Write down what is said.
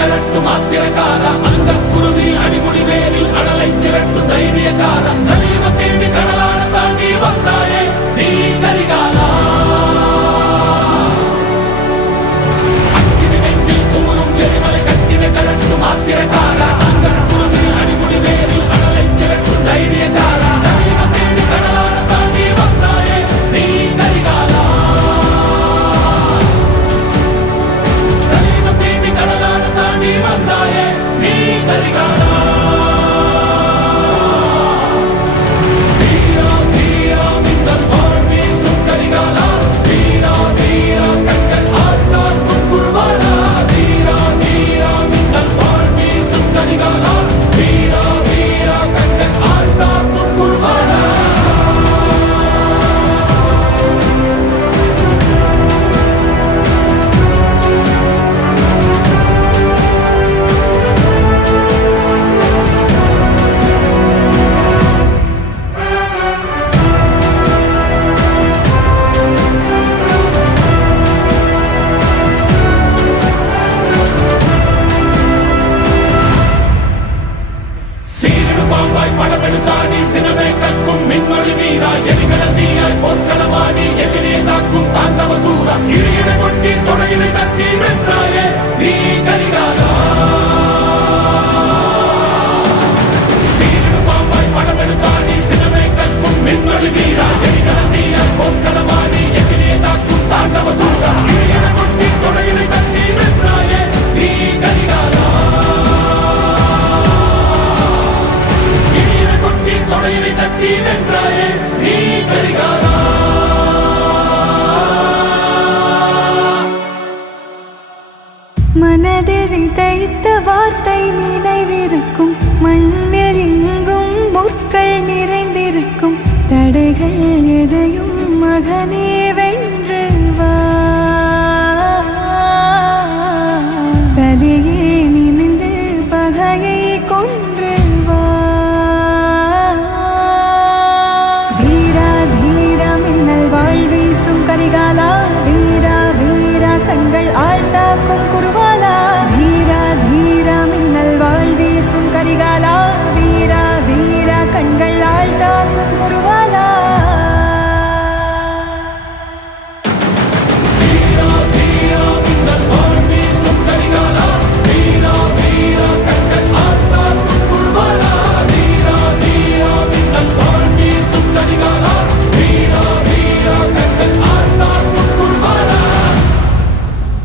கலட்டும் ஆத்திரக்கார அந்த குருதி அடிமுடி வேரில் அடலை திரட்டும் தைரியக்கார கலியுகம் தேடி கடலான தாண்டி வந்தாயே நீ கரிகாலா அக்கினி நெஞ்சில் குமுறும் எரிமலை கட்டின கலட்டும் ஆத்திரக்கார அந்த குருதி அடிமுடி வேரில் அடலை திரட்டும் தைரியக்கார கலியுகம் தேடி கடலான தாண்டி வந்தாயே நீ கரிகாலா கலியுகம் தேடி கடலான தாண்டி வந்தாயே நீ கரிகாலா படமெடுத்தாடி சினமே கற்கும் மின்மொழி வீரா எரிகடல் தீயாய் பொற்களமாடி எதிரே தாக்கும் தாண்டவ சூரா இறையினை கொட்டி தொடையினை தட்டி வென்றாயே நீ கரிகாலா சீரிடு பாம்பாய் படமெடுத்தாடி சினமே கற்கும் மின்மொழி வீரா எரிகடல் தீயாய் பொற்களமாடி எதிரே தாக்கும் தாண்டவ சூரா இறையினை கொட்டி தொடையினை தட்டி வென்றாயே நீ கரிகாலா தொடையினை தட்டி வென்றாயே நீ கரிகாலா மனதில் விதைத்த வார்த்தை நினைவிருக்கும் மண்ணில் எங்கும் முற்கள் நிறைந்திருக்கும் தடைகள் எதையும் மகனே வென்று வா தலையே நிமிந்து பகையை கொன்று வா கரிகாலா வீரா வீரா கண்கள் ஆழ்ந்தாக்கும் குருவா